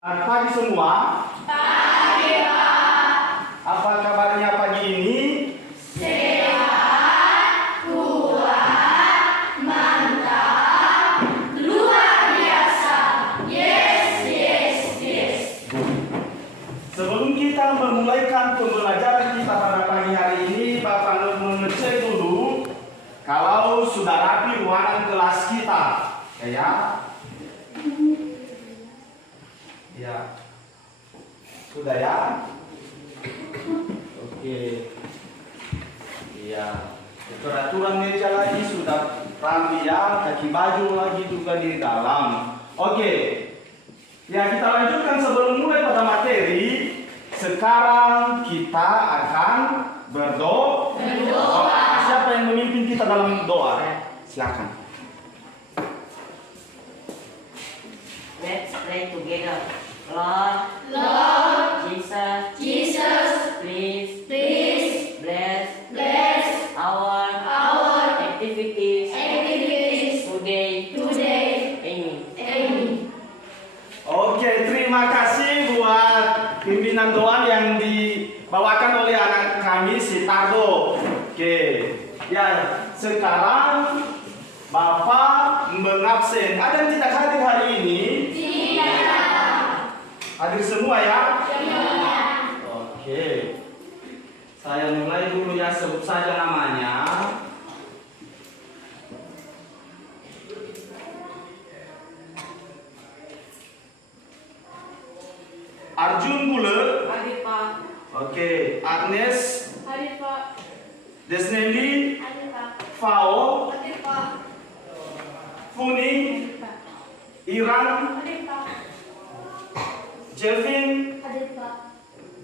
Pagi semua. Pagi, Pak. Apa kabarnya pagi ini? Sehat, kuat, mantap, luar biasa. Yes, yes, yes. Sebelum kita memulaikan pembelajaran kita pada pagi hari ini, Bapak mengecek dulu kalau sudah rapi ruangan kelas kita. Ya. Ya. Sudah ya? Oke. Iya. Peraturan meja lagi sudah rapi ya, kaki baju lagi juga di dalam. Oke. Ya, kita lanjutkan sebelum mulai pada materi. Sekarang kita akan berdoa. Siapa yang memimpin kita dalam doa? Silakan. Let's pray together. Lord, Jesus, please bless our activities today. Amen. Oke, terima kasih buat pimpinan doa yang dibawakan oleh anak kami si Tardo. Oke, ya sekarang Bapak mengabsen. Ada yang tidak hadir hari ini? Tidak. Hadir semua ya? Iya. Oke. Saya mulai dulu ya, sebut saja namanya. Arjun Bule. Hadir, Pak. Oke, Agnes, Hadir, Pak. Desneli, Hadir, Pak. Fao, Hadir, Pak. Funing, Iran, Hadir, Pak. Jelvin, Hadir, Pak.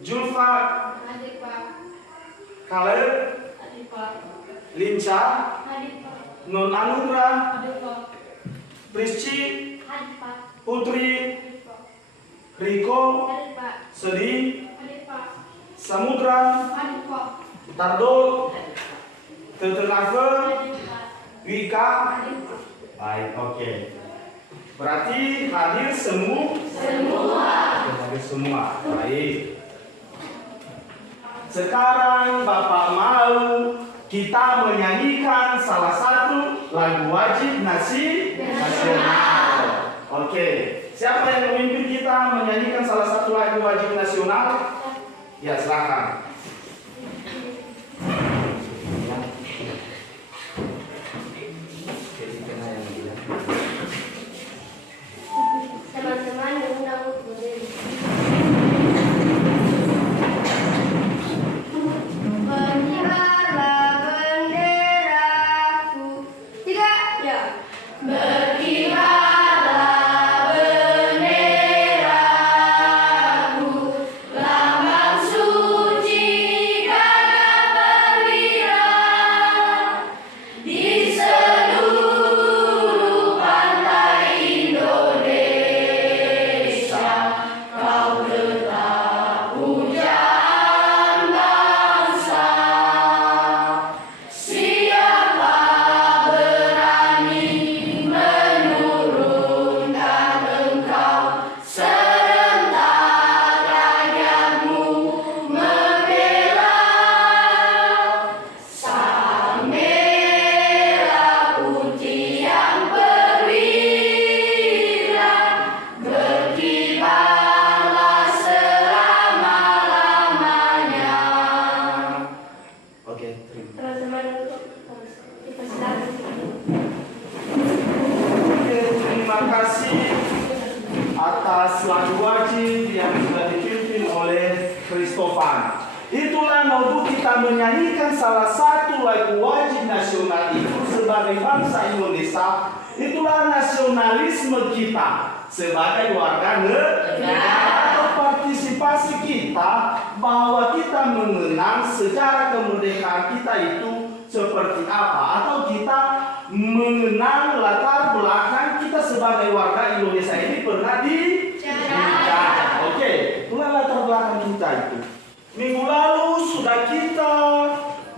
Julfa, Hadir, Pak. Khaled, Hadir, Pak. Linca, Hadir, Pak. Non Anugrah, Hadir, Pak. Prisci, Hadir, Pak. Putri, Hadir, Pak. Riko, Hadir, Pak. Sedi, Hadir, Pak. Samudra, Hadir, Pak. Tardo, Tetenafe, Hadir, Pak. Wika. Hadir, Pak. Baik, oke. Berarti hadir semua. Hadir semua. Baik. Sekarang Bapak mau kita menyanyikan salah satu lagu wajib nasional. Oke. Siapa yang memimpin kita menyanyikan salah satu lagu wajib nasional? Ya, silakan. Teman-teman diundang berdiri. Berkibarlah benderaku. 3, ya. Berkibarlah benderaku, lambang suci gagah perwira. Di seluruh pantai Indonesia, kau tetap pujaan bangsa. Siapa berani menurunkan engkau, serentak rakyatmu membela. Sang merah putih yang perwira, berkibarlah selama-lamanya. Oke, terima. Teman-teman dipersilakan. Oke, terima kasih atas lagu wajib yang sudah dipimpin oleh Christophan. Itulah mau kita menyanyikan salah satu lagu wajib nasional itu sebagai bangsa Indonesia. Itulah nasionalisme kita sebagai warga negara. Partisipasi kita bahwa kita mengenang sejarah kemerdekaan kita itu seperti apa, atau kita mengenang latar belakang kita sebagai warga Indonesia ini pernah dijajah. Oke, itulah latar belakang kita itu. Minggu lalu sudah kita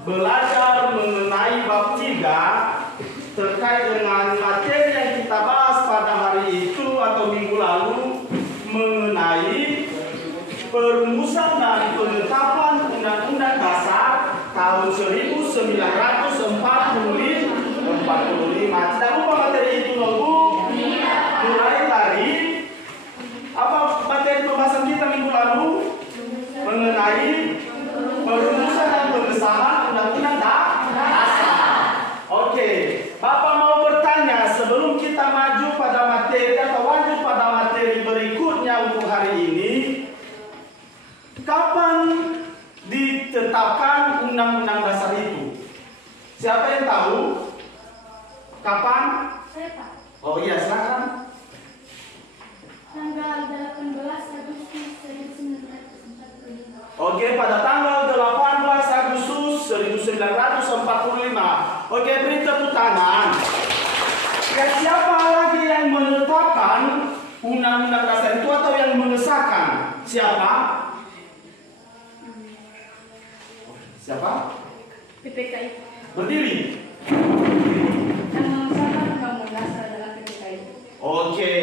belajar mengenai bab 3 terkait dengan materi yang kita bahas pada hari itu atau minggu lalu mengenai perumusan dan penetapan Undang-Undang Dasar tahun 1945. Tidak lupa materi itu, Bu. Mulai dari apa materi pembahasan kita minggu lalu mengenai perumusan dan pengesahan Undang-Undang Dasar. Oke, Bapak mau bertanya sebelum kita maju pada materi atau lanjut pada materi berikutnya untuk hari ini, kapan ditetapkan Undang-Undang Dasar itu? Siapa yang tahu? Kapan? Saya Pak. Oh iya, silakan. Tanggal 18 Agustus 1945. Oke, pada tanggal 18 Agustus 1945. Oke, beri tepuk tangan. Ya, siapa lagi yang menetapkan Undang-Undang Dasar itu atau yang mengesahkan? Siapa? Siapa? PPKI. Berdiri. Yang mengesahkan Undang-Undang Dasar adalah PPKI. Oke,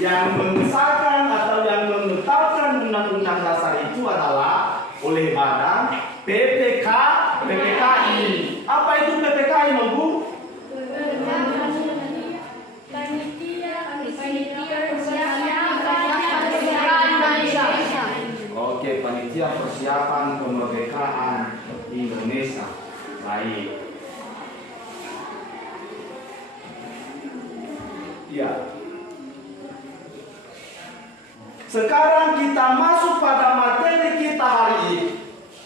yang mengesahkan atau yang menetapkan Undang-Undang Dasar itu adalah oleh Badan PPKI. Apa itu PPKI, Bu? Oke, Panitia Persiapan Kemerdekaan Indonesia. Baik. Ya. Sekarang kita masuk pada materi kita hari ini.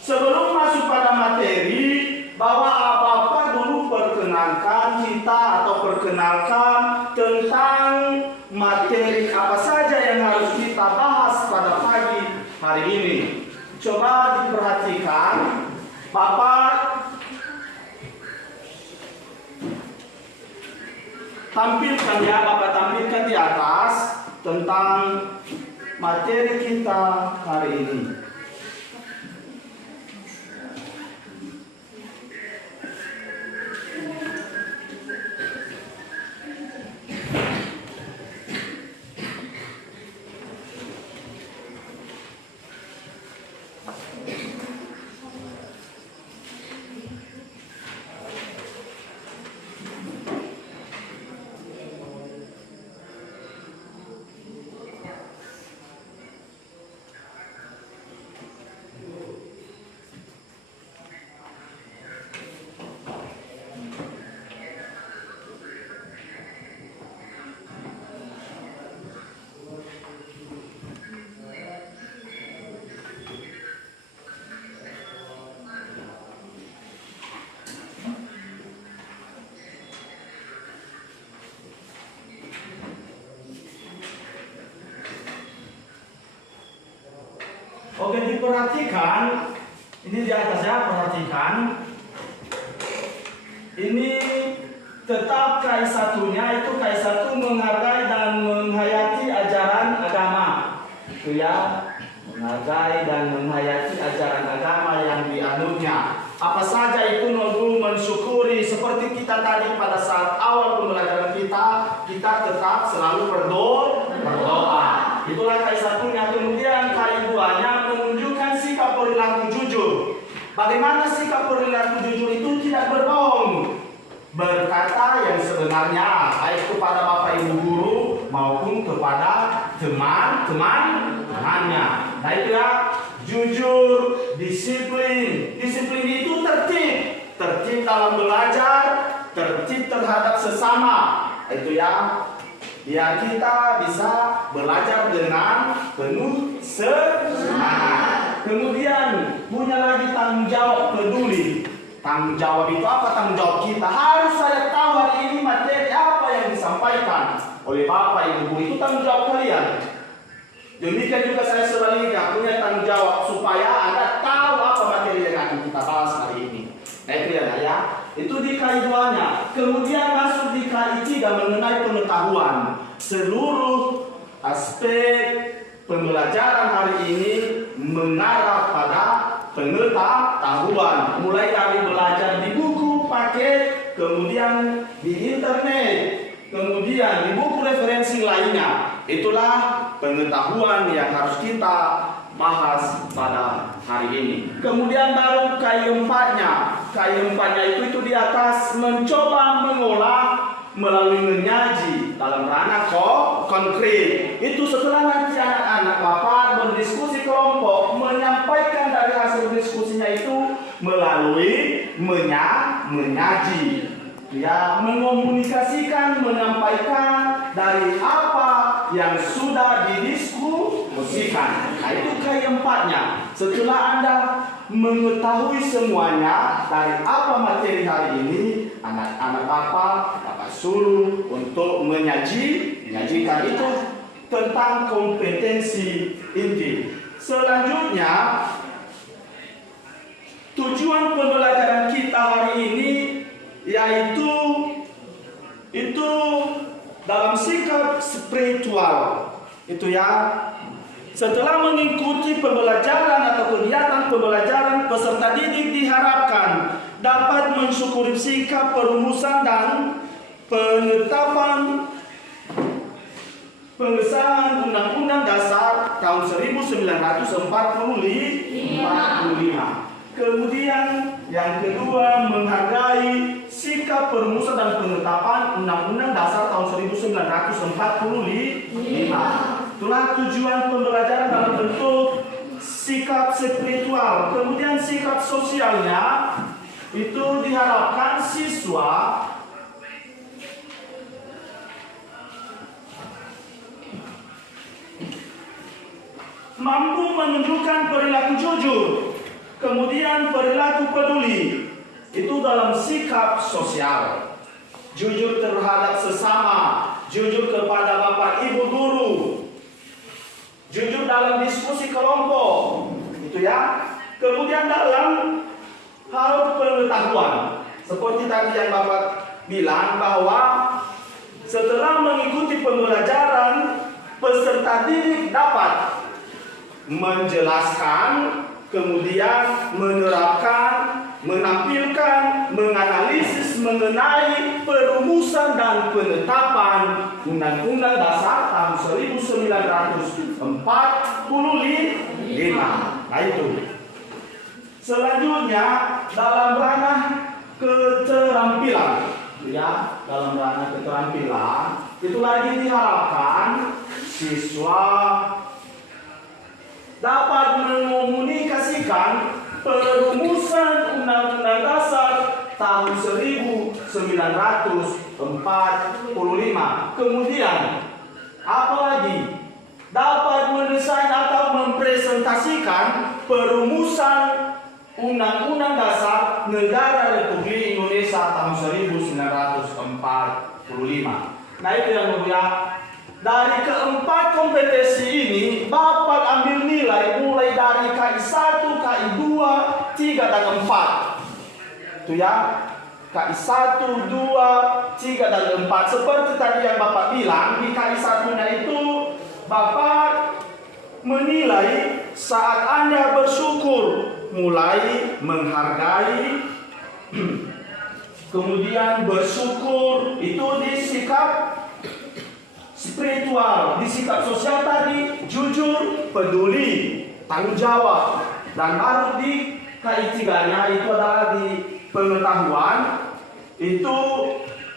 Sebelum masuk pada materi, bahwa apa-apa dulu perkenalkan kita atau perkenalkan tentang materi apa saja yang harus kita bahas pada pagi hari ini. Coba diperhatikan, Bapak tampilkan ya, Bapak tampilkan di atas tentang materi kita hari ini. Oke, diperhatikan. Ini di atas ya, perhatikan. Ini tetap K1-nya itu K1 menghargai dan menghayati ajaran agama. Itu ya, menghargai dan menghayati ajaran agama yang dianutnya. Apa saja itu nunggu mensyukuri seperti kita tadi pada saat awal pembelajaran kita tetap selalu berdoa. Itulah K1-nya. Kemudian K2-nya menunjukkan sikap perilaku jujur. Bagaimana sikap perilaku jujur itu? Tidak berbohong, berkata yang sebenarnya, baik kepada Bapak Ibu guru maupun kepada teman-temannya. Nah itu ya, jujur, disiplin. Disiplin itu tertib dalam belajar, tertib terhadap sesama. Itu ya, biar kita bisa belajar dengan penuh semangat. Kemudian punya lagi tanggung jawab peduli. Tanggung jawab itu apa? Tanggung jawab kita harus saya tahu hari ini materi apa yang disampaikan oleh Bapak Ibu guru, itu tanggung jawab kalian. Demikian juga saya sebaliknya punya tanggung jawab supaya Anda tahu apa materi yang akan kita bahas hari ini. Nah itu ya, itu di K2-nya. Kemudian masuk di K3 mengenai pengetahuan. Seluruh aspek pembelajaran hari ini mengarah pada pengetahuan. Mulai dari belajar di buku, paket, kemudian di internet, kemudian di buku referensi lainnya. Itulah pengetahuan yang harus kita bahas pada hari ini. Kemudian baru keempatnya. Keempatnya itu di atas mencoba mengolah melalui menyaji dalam ranah konkret. Itu setelah nanti anak-anak Bapak berdiskusi kelompok, menyampaikan dari hasil diskusinya itu melalui menyaji. Ya, mengomunikasikan, menyampaikan dari apa yang sudah didiskusikan. Nah, itu keempatnya. Setelah Anda mengetahui semuanya dari apa materi hari ini, anak-anak Bapak suruh untuk menyajikan itu tentang kompetensi inti. Selanjutnya, tujuan pembelajaran kita hari ini yaitu dalam sikap spiritual. Itu ya. Setelah mengikuti pembelajaran atau kegiatan pembelajaran, peserta didik diharapkan dapat mensyukuri sikap perumusan dan penetapan pengesahan Undang-Undang Dasar tahun 1945. Kemudian yang kedua, menghargai sikap perumusan dan penetapan Undang-Undang Dasar tahun 1945. Itulah tujuan pembelajaran dalam bentuk sikap spiritual. Kemudian sikap sosialnya itu diharapkan siswa mampu menunjukkan perilaku jujur, kemudian perilaku peduli. Itu dalam sikap sosial. Jujur terhadap sesama, jujur kepada Bapak Ibu guru, jujur dalam diskusi kelompok. Itu ya. Kemudian dalam hal pengetahuan, seperti tadi yang Bapak bilang bahwa setelah mengikuti pembelajaran, peserta didik dapat menjelaskan, kemudian menerapkan, menampilkan, menganalisis mengenai perumusan dan penetapan Undang-Undang Dasar tahun 1945. Nah itu. Selanjutnya dalam ranah keterampilan, ya, dalam ranah keterampilan itu lagi diharapkan siswa dapat mengomunikasikan perumusan Undang-Undang Dasar tahun 1945. Kemudian apalagi dapat mendesain atau mempresentasikan perumusan Undang-Undang Dasar Negara Republik Indonesia tahun 1945. Nah itu yang mulia. Dari keempat kompetensi ini, Bapak ambil nilai mulai dari KI 1, KI 2, 3, dan 4. Itu ya. KI 1, 2, 3, dan 4. Seperti tadi yang Bapak bilang, di KI 1-nya itu Bapak menilai saat Anda bersyukur, mulai menghargai, kemudian bersyukur itu di sikap spiritual, di sikap sosial tadi jujur, peduli, tanggung jawab, dan baru di KI 3-nya itu adalah di pengetahuan, itu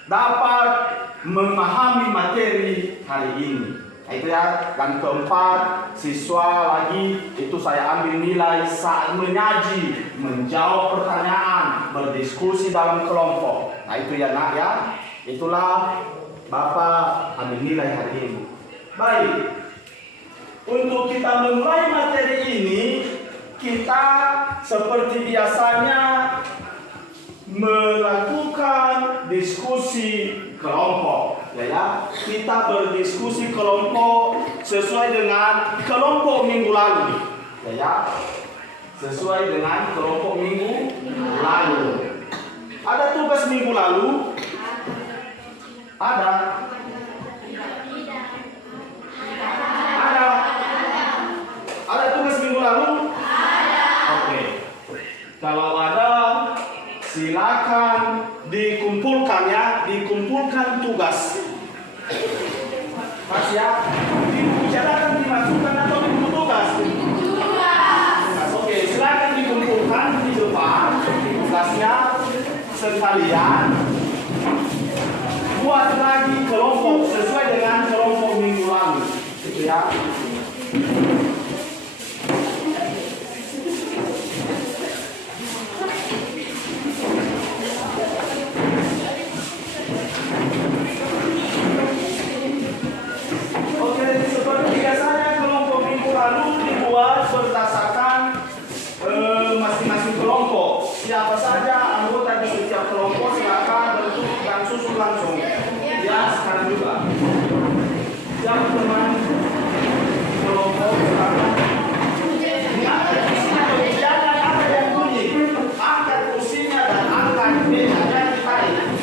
dapat memahami materi hari ini. Itu ya. Dan keempat, siswa lagi itu saya ambil nilai saat menyaji, menjawab pertanyaan, berdiskusi dalam kelompok. Nah itu ya nak ya. Itulah Bapak ambil nilai hari ini. Baik. Untuk kita memulai materi ini, kita seperti biasanya melakukan diskusi kelompok. Ya, kita berdiskusi kelompok sesuai dengan kelompok minggu lalu. Ya, sesuai dengan kelompok minggu lalu. Ada tugas minggu lalu? Ada. Ada tugas minggu lalu? Oke. Kalau ada, silakan dikumpulkan ya, dikumpulkan tugas. Mas ya, dijalankan kalian buat lagi kelompok sesuai dengan kelompok minggu lalu, gitu ya. Oke, seperti biasanya kelompok minggu lalu dibuat berdasarkan masing-masing kelompok. Siapa saja anggota di setiap kelompok silakan bentuk dan susun langsung. Ya, sekarang juga. Siapa teman kelompok silakan. Jangan ada yang bunyi. Angkat kursinya dan angkat mejanya ditarik.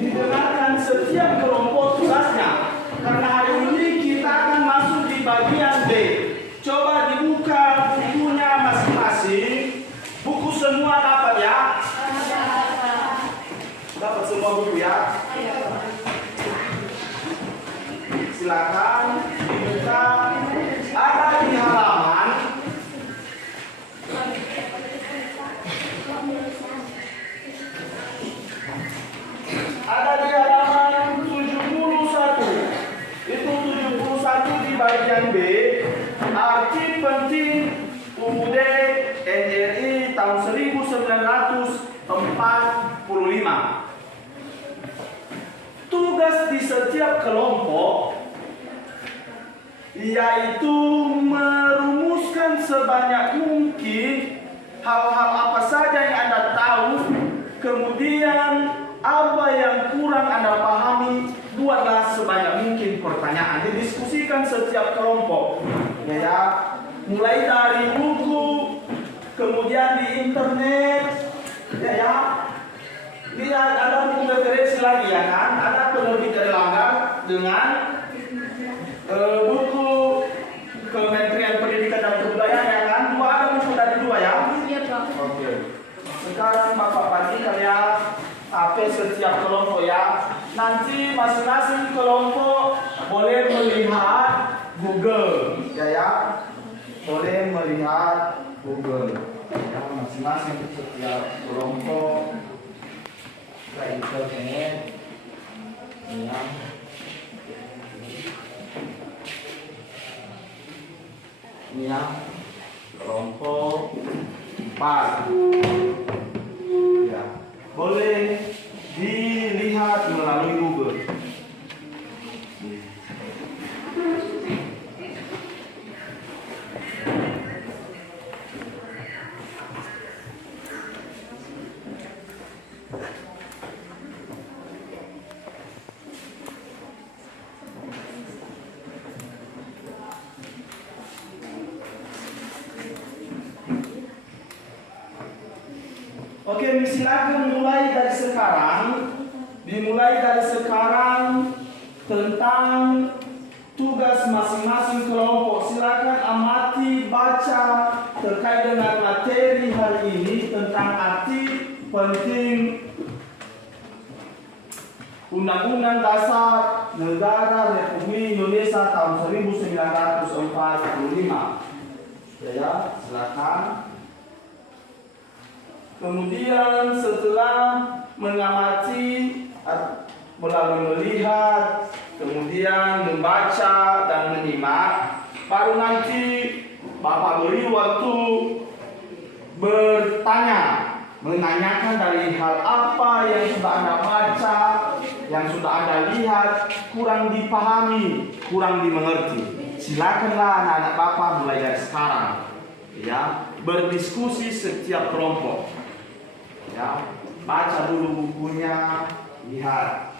Didengarkan setiap kelompok tugasnya. Karena hari ini kita akan masuk di bagian B. Coba dibuka bukunya masing-masing. Buku semua dapat ya? Dapat semua buku ya? Silakan dibuka. Ada di halaman Ada di halaman 71. Itu 71 di bagian B. Arti penting UUD NRI tahun 1945. Tugas di setiap kelompok yaitu merumuskan sebanyak mungkin hal-hal apa saja yang Anda tahu, kemudian apa yang kurang Anda pahami, buatlah sebanyak mungkin pertanyaan. Didiskusikan setiap kelompok. Ya, mulai dari buku, kemudian di internet, ya. Lihat ada buku referensi lagi ya kan? Ada penerbit Erlangga dengan buku Kementerian Pendidikan dan Kebudayaan ya kan? Ada buku dari dua ya? Iya, Pak. Oke. Sekarang Bapak Pati kalian HP setiap kelompok ya. Nanti masing-masing kelompok boleh melihat Google ya. Boleh melihat Google. Ya, masing-masing setiap kelompok kayak internet. Ya. Ini ya. Kelompok 4. Ya. Boleh dilihat melalui Google. Oke, silakan mulai dari sekarang. Dimulai dari sekarang tentang tugas masing-masing kelompok. Silakan amati, baca terkait dengan materi hari ini tentang arti penting Undang-Undang Dasar Negara Republik Indonesia tahun 1945. Ya, silakan. Kemudian setelah mengamati melalui melihat, kemudian membaca dan menyimak, baru nanti Bapak beri waktu bertanya, menanyakan dari hal apa yang sudah Anda baca, yang sudah Anda lihat, kurang dipahami, kurang dimengerti. Silakanlah anak-anak Bapak mulai dari sekarang, ya, berdiskusi setiap kelompok, ya, baca dulu bukunya, lihat.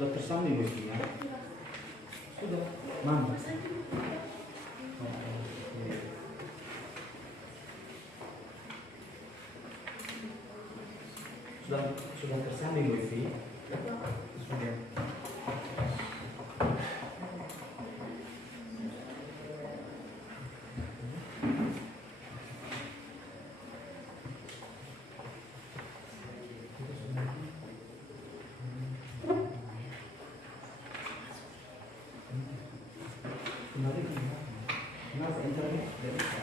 Sudah tersambung ya? Sudah. Mana? Sudah tersambung wifi? Sudah. Kenapa internet tidak bisa?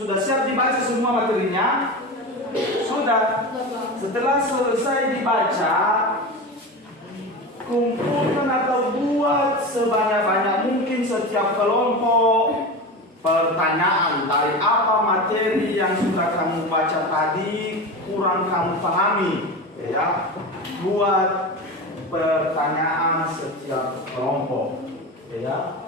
Sudah siap dibaca semua materinya? Sudah. Setelah selesai dibaca, kumpulkan atau buat sebanyak-banyak mungkin setiap kelompok pertanyaan dari apa materi yang sudah kamu baca tadi kurang kamu pahami, ya. Buat pertanyaan setiap kelompok, ya.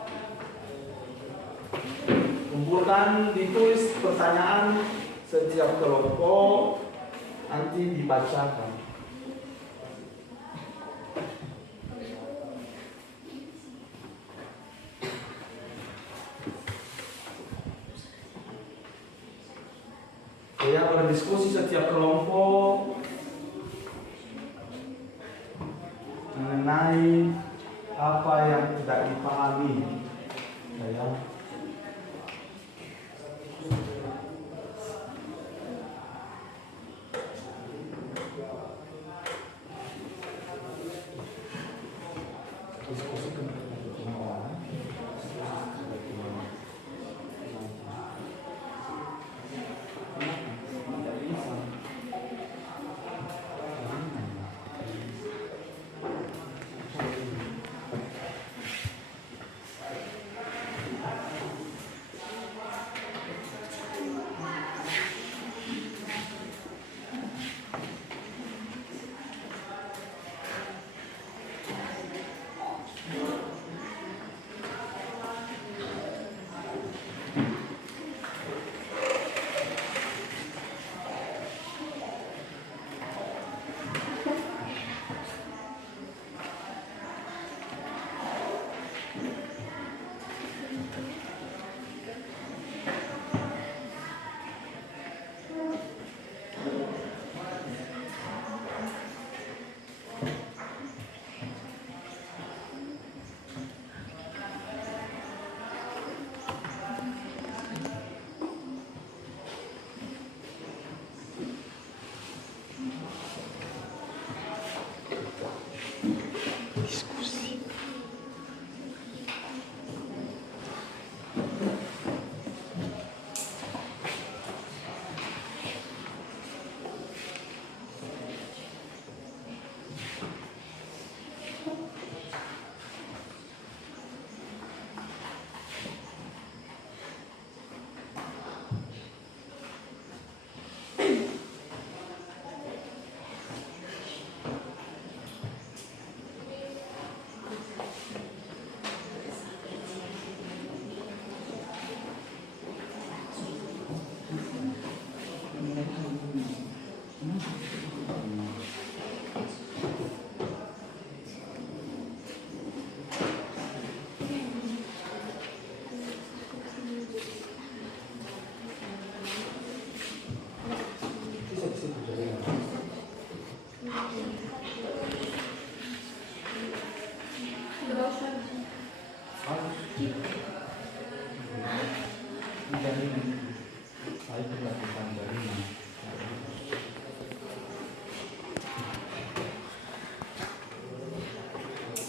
Kumpulkan, ditulis pertanyaan setiap kelompok, nanti dibacakan. Ya, berdiskusi setiap kelompok mengenai apa yang tidak dipahami, ya.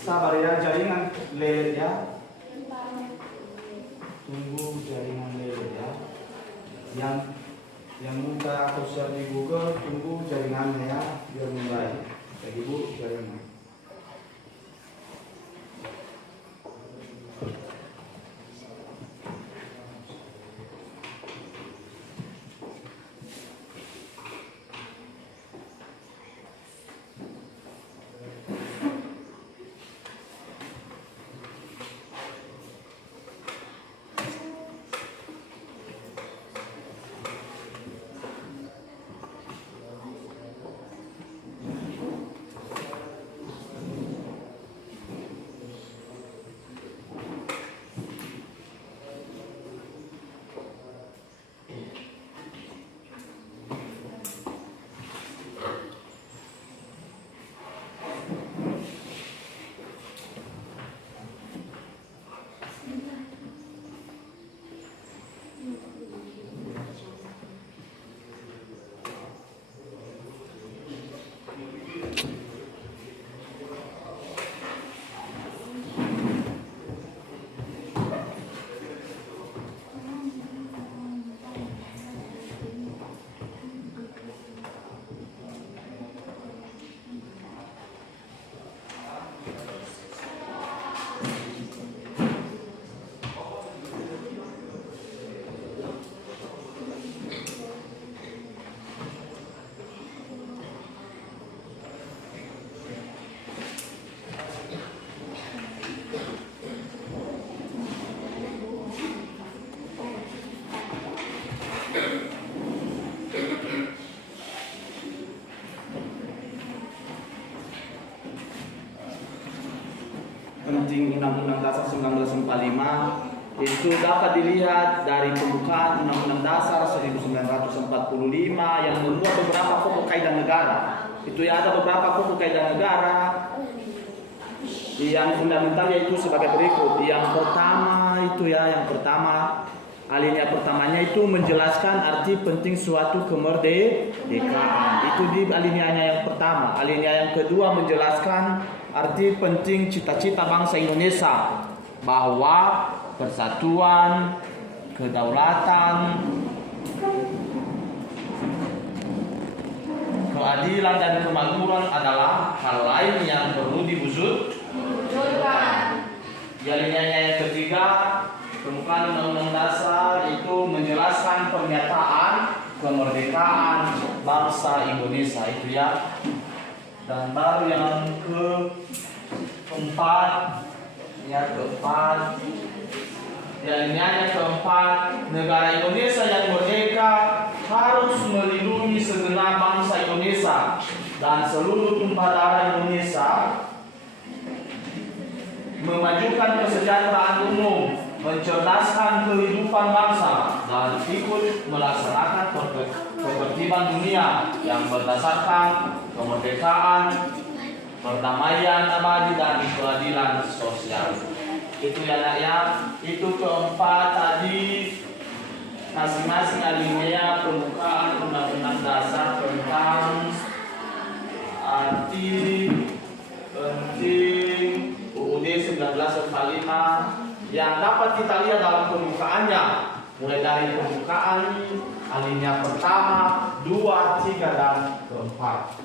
Sabar ya, jaringan lele ya. Tunggu jaringan lele ya. Yang mudah atau share di Google, tunggu jaringannya ya, biar mulai. Jadi Bu, jaringan. penting Undang-Undang Dasar 1945 itu dapat dilihat dari pembukaan Undang-Undang Dasar 1945 yang membuat beberapa pokok kaidah negara. Itu ya, ada beberapa pokok kaidah negara yang fundamental, yaitu sebagai berikut. Yang pertama itu ya, yang pertama alinea pertamanya itu menjelaskan arti penting suatu kemerdekaan. Itu di alineanya yang pertama. Alinea yang kedua menjelaskan arti penting cita-cita bangsa Indonesia, bahwa persatuan, kedaulatan, keadilan dan kemakmuran adalah hal lain yang perlu diwujudkan. Di alineanya yang ketiga, pembukaan Undang-Undang Dasar itu menjelaskan pernyataan kemerdekaan bangsa Indonesia itu ya. Dan baru yang keempat, di alineanya keempat, negara Indonesia yang merdeka harus melindungi segenap bangsa Indonesia dan seluruh tumpah darah Indonesia, memajukan kesejahteraan umum, mencerdaskan kehidupan bangsa, dan ikut melaksanakan ketertiban dunia yang berdasarkan kemerdekaan, perdamaian abadi, dan keadilan sosial. Itu ya nak ya. Itu keempat tadi masing-masing alinea pembukaan Undang-Undang Dasar tentang arti penting UUD 1945 yang dapat kita lihat dalam pembukaannya, mulai dari pembukaan alinea pertama, 2, 3, dan keempat.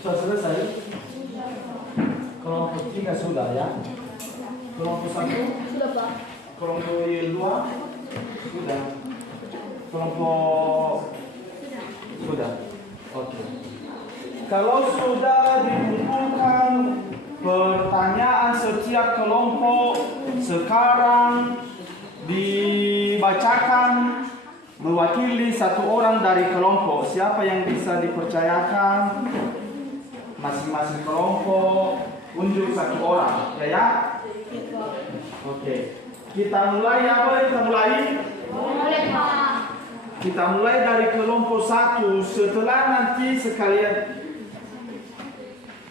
Sudah selesai? Kelompok 3 sudah ya? Kelompok 1? Sudah Pak. Kelompok 2? Sudah. Kelompok? Sudah. Oke. Kalau sudah dikumpulkan pertanyaan setiap kelompok, sekarang dibacakan mewakili satu orang dari kelompok. Siapa yang bisa dipercayakan? Masing-masing kelompok unjuk satu orang, ya? Oke. Kita mulai ya, boleh kita mulai? Boleh, Pak. Kita mulai dari kelompok 1.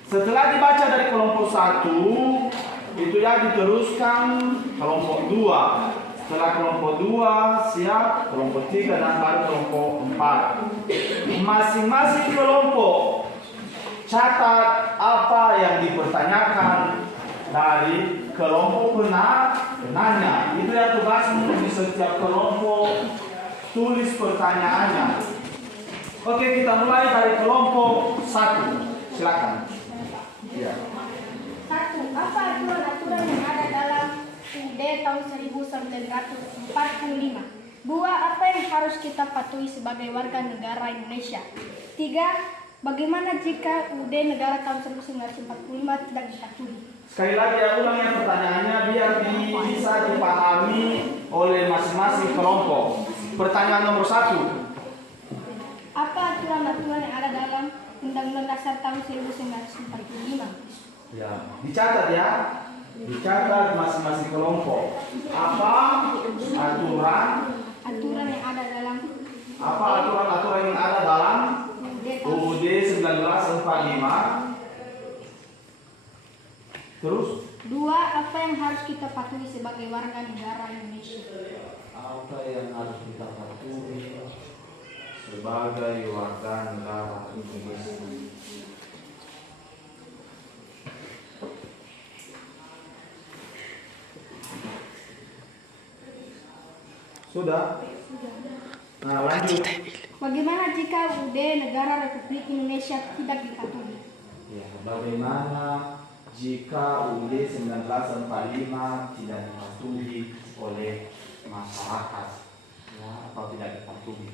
Setelah dibaca dari kelompok 1, itu ya diteruskan kelompok 2. Setelah kelompok 2 siap kelompok 3 dan baru kelompok 4. Masing-masing kelompok catat apa yang dipertanyakan dari kelompok penanya. Itu ya tugasmu di setiap kelompok, tulis pertanyaannya. Oke, kita mulai dari kelompok 1. Silakan. Ya. 1. Apa aturan-aturan yang ada dalam UUD tahun 1945? 2. Apa yang harus kita patuhi sebagai warga negara Indonesia? 3. Bagaimana jika UUD negara tahun 1945 tidak dipatuhi? Sekali lagi ya, ulang ya pertanyaannya biar bisa dipahami oleh masing-masing kelompok. Pertanyaan nomor 1. Apa aturan-aturan yang ada dalam Undang-Undang Dasar tahun 1945? Ya, dicatat ya. Dicatat masing-masing kelompok. Apa Aturan yang ada dalam aturan yang ada dalam UUD UUD 1945? Terus? 2. Apa yang harus kita patuhi sebagai warga negara Indonesia? Apa yang harus kita patuhi sebagai warga negara Indonesia? Sudah? Nah, lanjut. Bagaimana jika UUD negara Republik Indonesia tidak dipatuhi? Ya, bagaimana jika UUD 1945 tidak dipatuhi oleh masyarakat? Ya, atau tidak dipatuhi?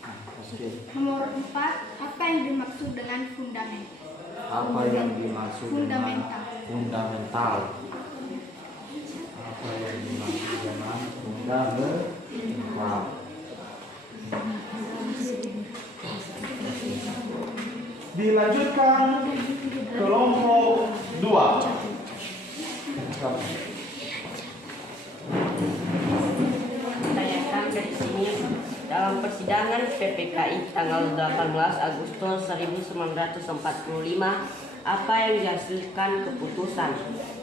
Nah, oke. Nomor 4. Apa yang dimaksud dengan fundamental? Apa yang dimaksud dengan fundamental? Apa yang dimaksud dengan fundamental? Dilanjutkan kelompok 2. Tanyakan dari sini dalam persidangan PPKI tanggal 18 Agustus 1945 apa yang dihasilkan keputusan?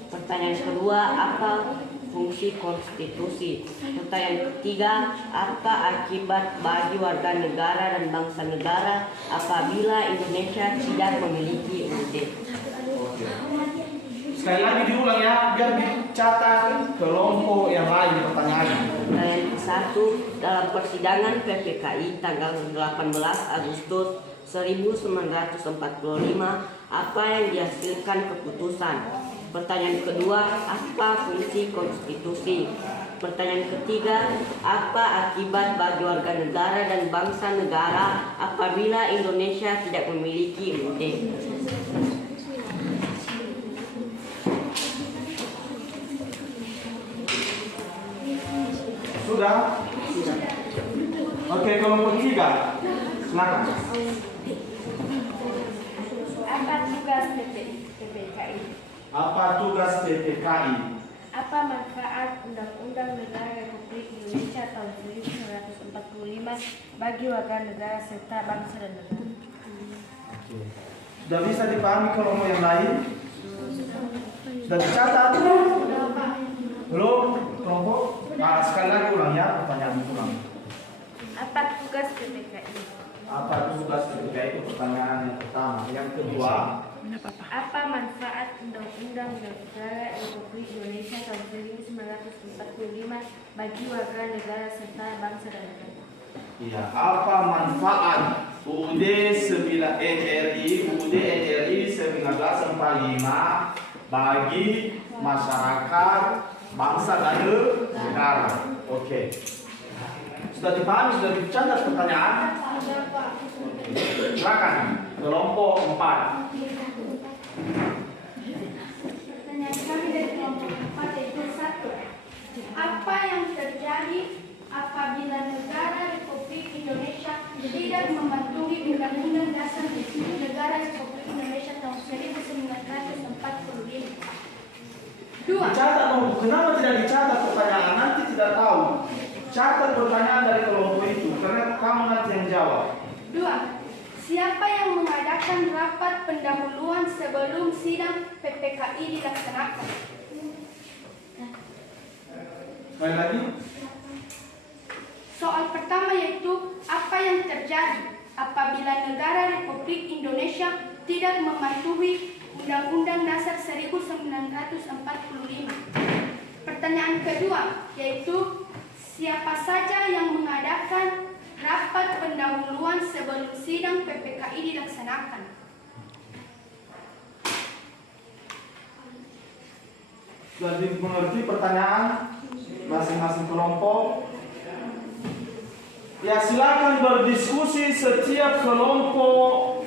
Pertanyaan kedua, apa fungsi konstitusi? Pertanyaan ketiga, apa akibat bagi warga negara dan bangsa negara apabila Indonesia tidak memiliki UUD? Sekali lagi diulang ya, biar dicatat kelompok yang lain pertanyaannya. Pertanyaan ke-1, dalam persidangan PPKI tanggal 18 Agustus 1945 apa yang dihasilkan keputusan? Pertanyaan kedua, apa fungsi konstitusi? Pertanyaan ketiga, apa akibat bagi warga negara dan bangsa negara apabila Indonesia tidak memiliki UUD? Sudah? Oke, kelompok 3. Silakan. Apa tugas PPKI? Apa tugas PPKI? Apa manfaat Undang-Undang Negara Republik Indonesia tahun 1945 bagi warga negara serta bangsa dan negara? Sudah bisa dipahami kelompok yang lain? Sudah dicatat? Belum? Kelompok? Nah, sekali lagi ulang ya pertanyaan ulang. Apa tugas PPKI? Apa tugas PPKI itu pertanyaan yang pertama. Yang kedua, Apa manfaat Undang-Undang Negara Republik Indonesia tahun 1945 bagi warga negara serta bangsa dan negara? iya, apa manfaat UUD 9 NRI 1945 bagi masyarakat, bangsa dan negara? Oke. Sudah dipahami, sudah dicatat pertanyaan? Silakan, kelompok 4. Pertanyaan kami dari kelompok 4 yaitu 1. Apa yang terjadi apabila negara Republik Indonesia tidak mematuhi Undang-Undang Dasar Negara Republik Indonesia tahun 1945? 2. dicatat. Kenapa tidak dicatat pertanyaan? Nanti tidak tahu. Catat pertanyaan dari kelompok itu, karena kamu nanti yang jawab. 2. Siapa yang mengadakan rapat pendahuluan sebelum sidang PPKI dilaksanakan? Sekali lagi. Soal pertama yaitu apa yang terjadi apabila negara Republik Indonesia tidak mematuhi Undang-Undang Dasar 1945. Pertanyaan kedua yaitu siapa saja yang mengadakan rapat pendahuluan sebelum sidang PPKI dilaksanakan? Sudah dimengerti pertanyaan masing-masing kelompok? Ya, silakan berdiskusi setiap kelompok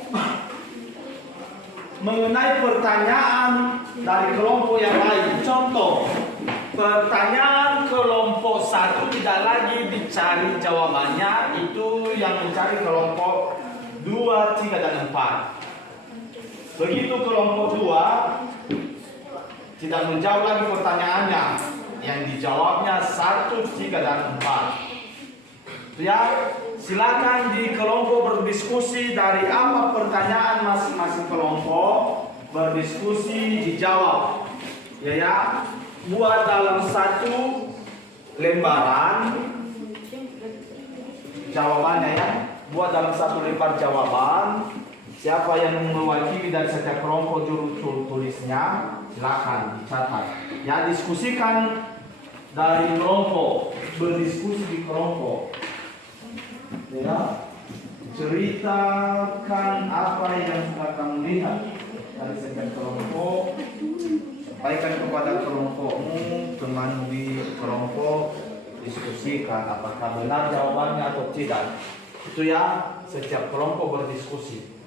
mengenai pertanyaan dari kelompok yang lain. Contoh, pertanyaan kelompok 1 tidak lagi dicari jawabannya, itu yang mencari kelompok 2, 3, dan 4. Begitu kelompok 2 tidak menjawab lagi pertanyaannya, yang dijawabnya 1, 3, dan 4. Ya, silakan di kelompok berdiskusi dari apa pertanyaan masing-masing kelompok, berdiskusi dijawab. Ya, buat dalam satu lembaran jawabannya ya. Buat dalam satu lembar jawaban. Siapa yang mewakili dari setiap kelompok juru tulisnya, silakan dicatat. Ya, diskusikan dari kelompok, berdiskusi di kelompok. Ya, ceritakan apa yang sudah kamu lihat dari setiap kelompok, sampaikan kepada kelompokmu, teman di kelompok, diskusikan apakah benar jawabannya atau tidak. Itu ya, setiap kelompok berdiskusi.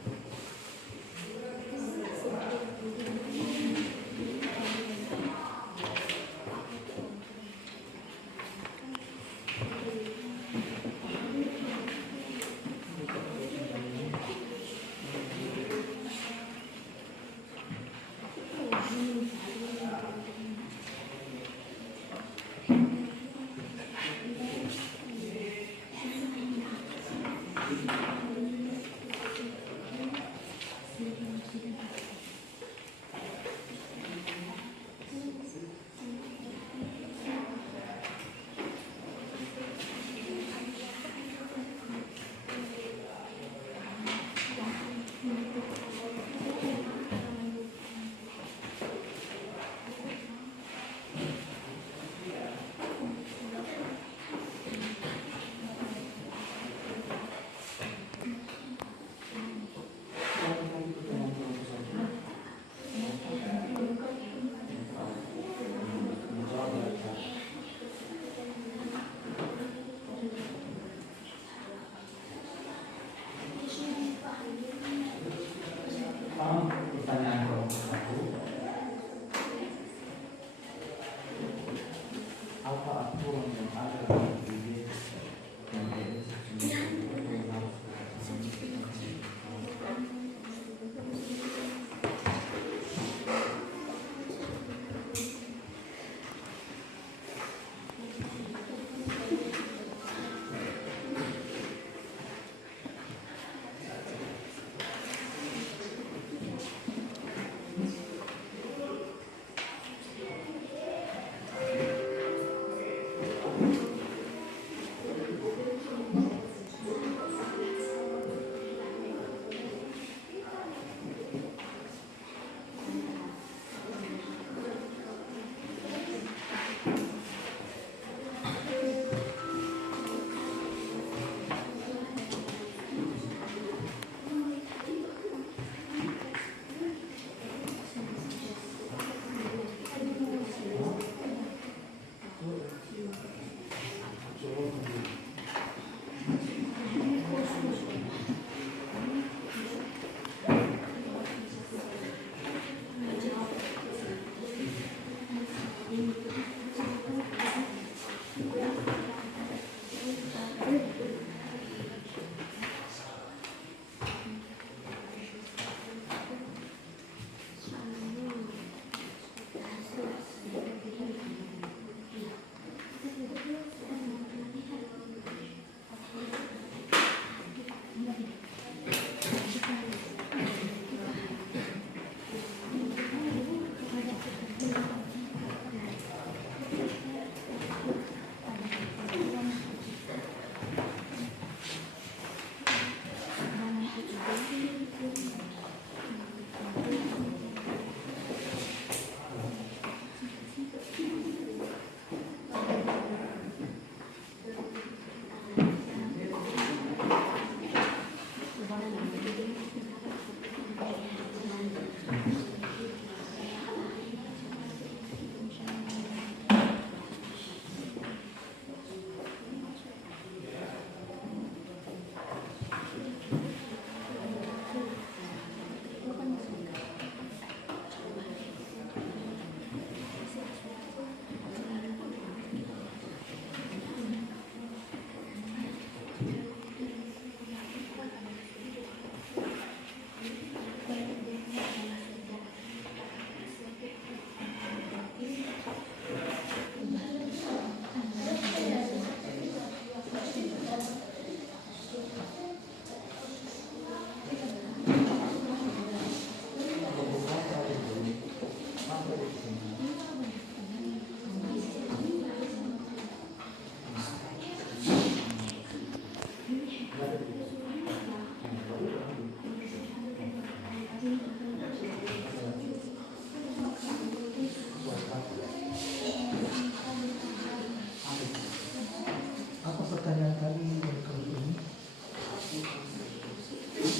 Apa pertanyaan tadi yang kalau ini?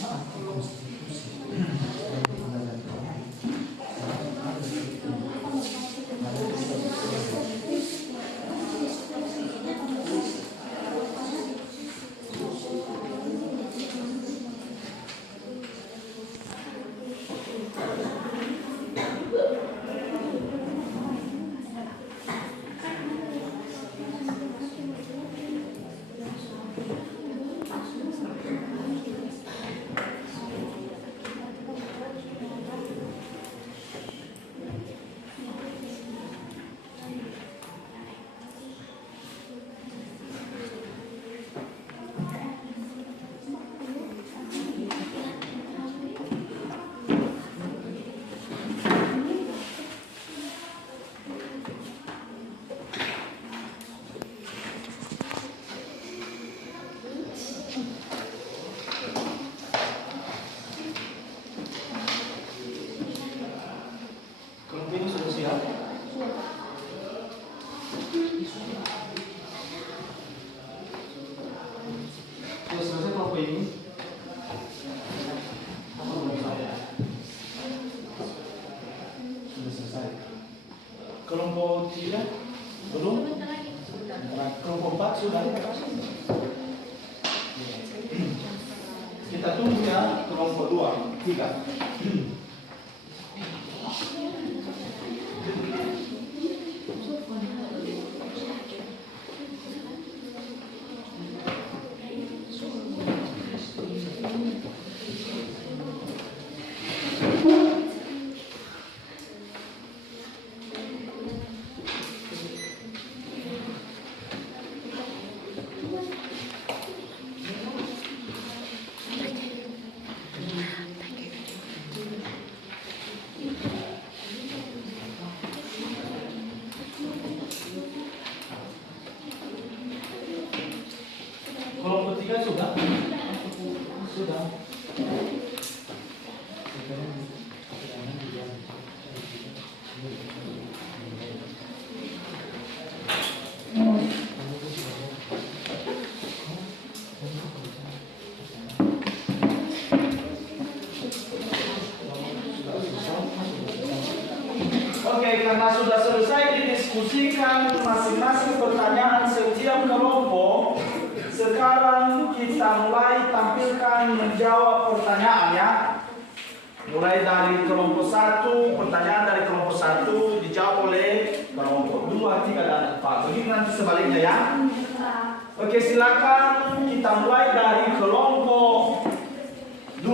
Anti-konstitusi. Kelompok ini sudah siap? Sudah selesai kelompok ini? Apa belum selesai? Sudah selesai. Kelompok 3 belum? Kelompok 4 sudah? Kita tunggu ya kelompok 2, 3. Kelompok 3 sudah? Sudah. Oke, karena sudah selesai didiskusikan masing-masing pertanyaan setiap kelompok, sekarang kita mulai tampilkan menjawab pertanyaannya. Mulai dari kelompok 1, pertanyaan dari kelompok 1 dijawab oleh kelompok 2, 3, dan 4. Begitu nanti sebaliknya ya. Oke, silakan kita mulai dari kelompok 2.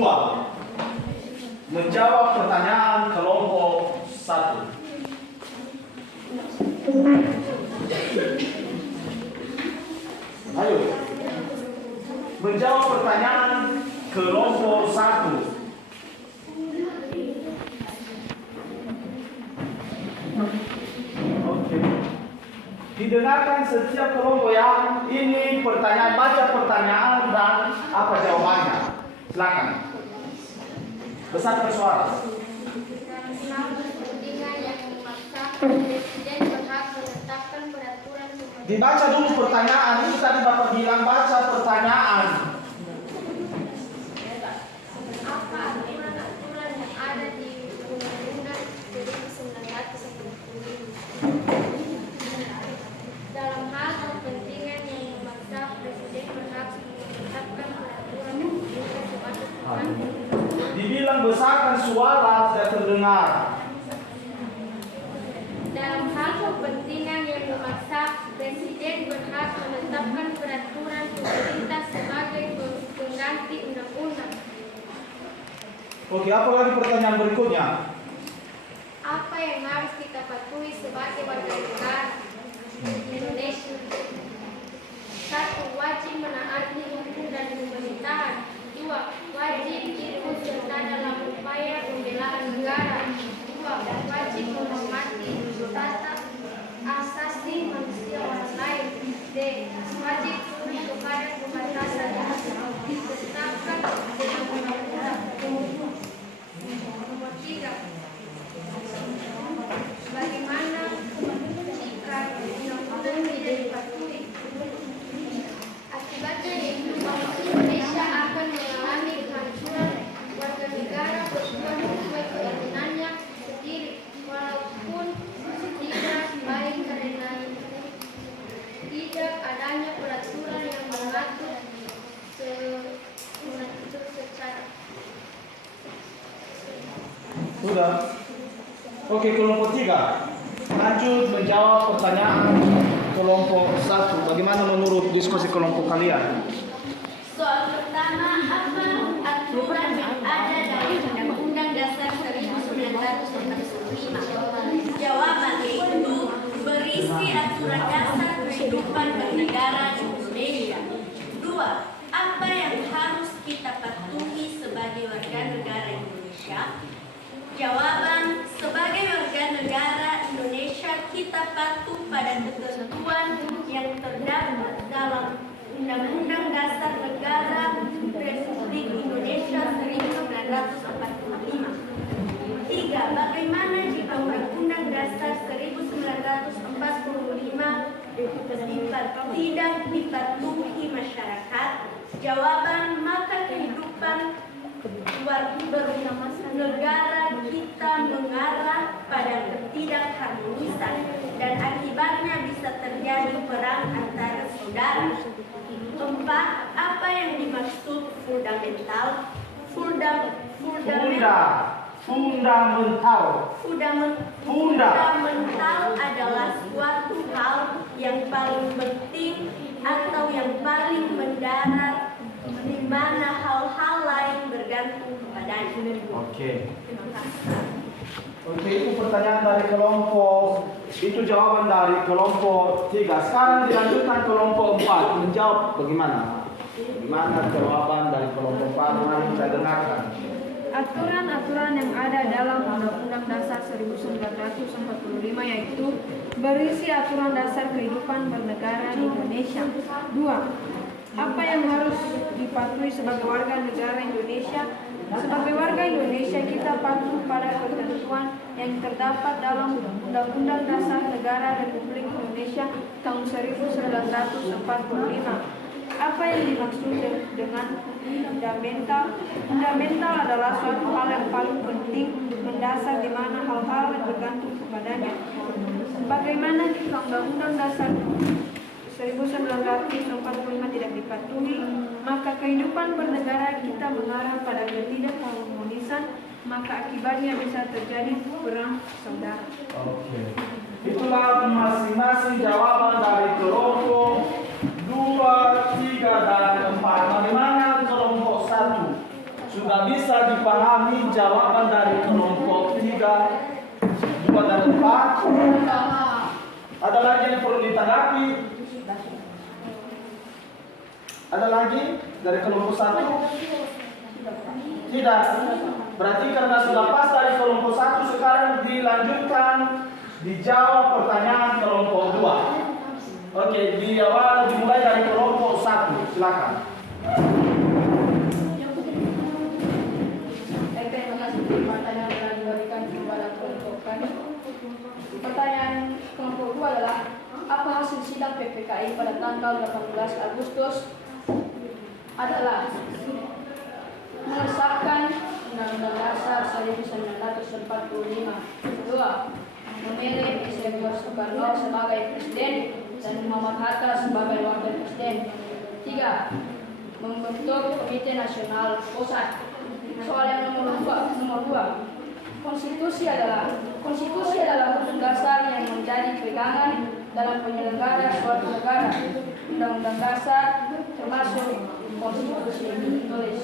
Menjawab pertanyaan kelompok 1. Ayo. Menjawab pertanyaan kelompok 1. Oke. Didengarkan setiap kelompok ya. Ini pertanyaan, baca pertanyaan dan apa jawabannya. Silakan. Besarkan suara. Dibaca dulu pertanyaan. Itu tadi Bapak bilang baca pertanyaan. Apa aturan-aturan yang ada di Undang-Undang 1945 dalam hal kepentingan yang memaksa Presiden berhak menetapkan peraturan pemerintah sebatas Dibilang besarkan suara. suara tidak terdengar. Dalam hal kepentingan yang memaksa, Presiden berhak menetapkan peraturan pemerintah sebagai pengganti undang-undang. Oke, apa lagi pertanyaan berikutnya? Apa yang harus kita patuhi sebagai warga negara Indonesia? 1. Wajib menaati hukum dan pemerintahan. 2. Wajib ikut serta dalam upaya pembelaan negara. 2. Wajib menghormati tata asasi manusia orang lain. D. Wajib tunduk kepada pembatasan yang ditetapkan dengan undang-undang. Nomor 3. Bagaimana jika undang-undang tidak dipatuhi? Akibatnya yaitu bangsa Indonesia akan mengalami kehancuran, warga negara berjuang sesuai keinginannya sendiri, walaupun tidak baik karena tidak adanya peraturan yang mengatur secara. Sudah. Oke, kelompok 3. Lanjut menjawab pertanyaan kelompok 1. Bagaimana menurut diskusi kelompok kalian? Soal pertama, apa aturan yang ada dari Undang-Undang Dasar 1945? Jawaban yaitu berisi aturan dasar kehidupan bernegara di Indonesia. 2. Apa yang harus kita patuhi sebagai warga negara Indonesia? Jawaban, sebagai warga negara Indonesia kita patuh pada ketentuan yang terdapat dalam Undang-Undang Dasar Negara Republik Indonesia 1945. 3. Bagaimana jika Undang-Undang Dasar 1945 tidak dipatuhi masyarakat? Jawaban, maka kehidupan bernegara kita mengarah pada ketidakharmonisan dan akibatnya bisa terjadi perang antara saudara. 4. Apa yang dimaksud fundamental? Fundamental adalah suatu hal yang paling penting atau yang paling mendarat di mana hal-hal lain bergantung kepadanya. Oke. Oke, itu pertanyaan dari kelompok, itu jawaban dari kelompok 3. Sekarang dilanjutkan kelompok 4. Menjawab bagaimana? Bagaimana jawaban dari kelompok 4? Mari kita dengarkan. Aturan-aturan yang ada dalam Undang-Undang Dasar 1945 yaitu berisi aturan dasar kehidupan bernegara di Indonesia. 2. Apa yang harus dipatuhi sebagai warga negara Indonesia? Sebagai warga Indonesia kita patuh pada ketentuan yang terdapat dalam Undang-Undang Dasar Negara Republik Indonesia tahun 1945. Apa yang dimaksud dengan fundamental? Fundamental adalah suatu hal yang paling penting, mendasar di mana hal-hal yang bergantung kepadanya. Bagaimana jika Undang-Undang Dasar 1945 tidak dipatuhi, maka kehidupan bernegara kita mengarah pada ketidakharmonisan, maka akibatnya bisa terjadi perang saudara. Oke. Itulah masing-masing jawaban dari kelompok 2, 3, dan 4. Bagaimana kelompok 1? Sudah bisa dipahami jawaban dari kelompok 3, 2, dan 4? Ada lagi yang perlu ditanggapi? Ada lagi dari kelompok 1? Tidak. Berarti karena sudah pas dari kelompok 1, sekarang dilanjutkan dijawab pertanyaan kelompok 2. Oke, dimulai dari kelompok 1. Silakan. Terima kasih pertanyaan yang diberikan kepada kelompok kami. Pertanyaan kelompok 2 adalah apa hasil sidang PPKI pada tanggal 18 Agustus? Adalah mengesahkan Undang-Undang Dasar 1945. 2. Memilih Insinyur Soekarno sebagai Presiden dan Muhammad Hatta sebagai Wakil Presiden. 3. Membentuk Komite Nasional Pusat. Soal yang nomor 2. Konstitusi adalah hukum dasar yang menjadi pegangan dalam penyelenggaraan suatu negara. Undang-undang dasar termasuk konstitusi tulis.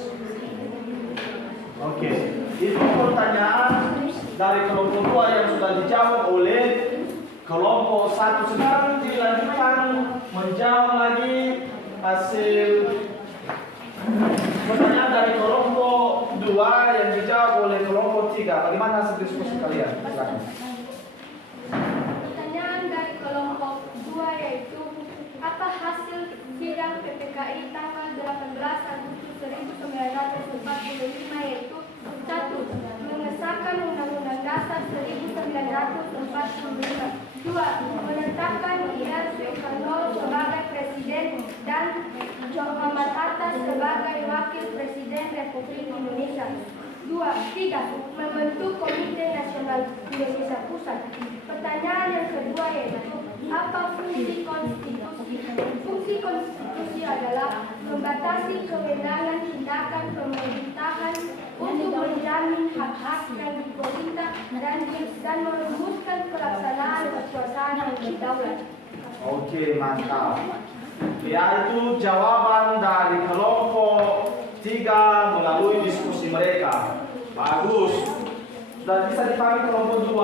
Oke, itu pertanyaan dari kelompok 2 yang sudah dijawab oleh kelompok 1. Sekarang dilanjutkan menjawab lagi hasil pertanyaan dari kelompok 2 yang dijawab oleh kelompok 3. Bagaimana hasil diskusi kalian? Silakan. Pertanyaan dari kelompok 2 yaitu apa hasil sidang PPKI tanggal 18 Agustus 1945 yaitu 1. Mengesahkan Undang-Undang Dasar 1945. 2. Menetapkan Insinyur Soekarno sebagai Presiden dan Muhammad Hatta sebagai Wakil Presiden Republik Indonesia. 3. Membentuk Komite Nasional Indonesia Pusat. Pertanyaan yang kedua yaitu apa fungsi konstitusi? Fungsi konstitusi adalah membatasi kewenangan tindakan pemerintahan untuk menjamin hak-hak yang diperintah dan merumuskan pelaksanaan kekuasaan yang berdaulat. Oke, mantap. Yaitu jawaban dari kelompok 3 melalui diskusi mereka. Bagus. Sudah bisa dipahami kelompok 2?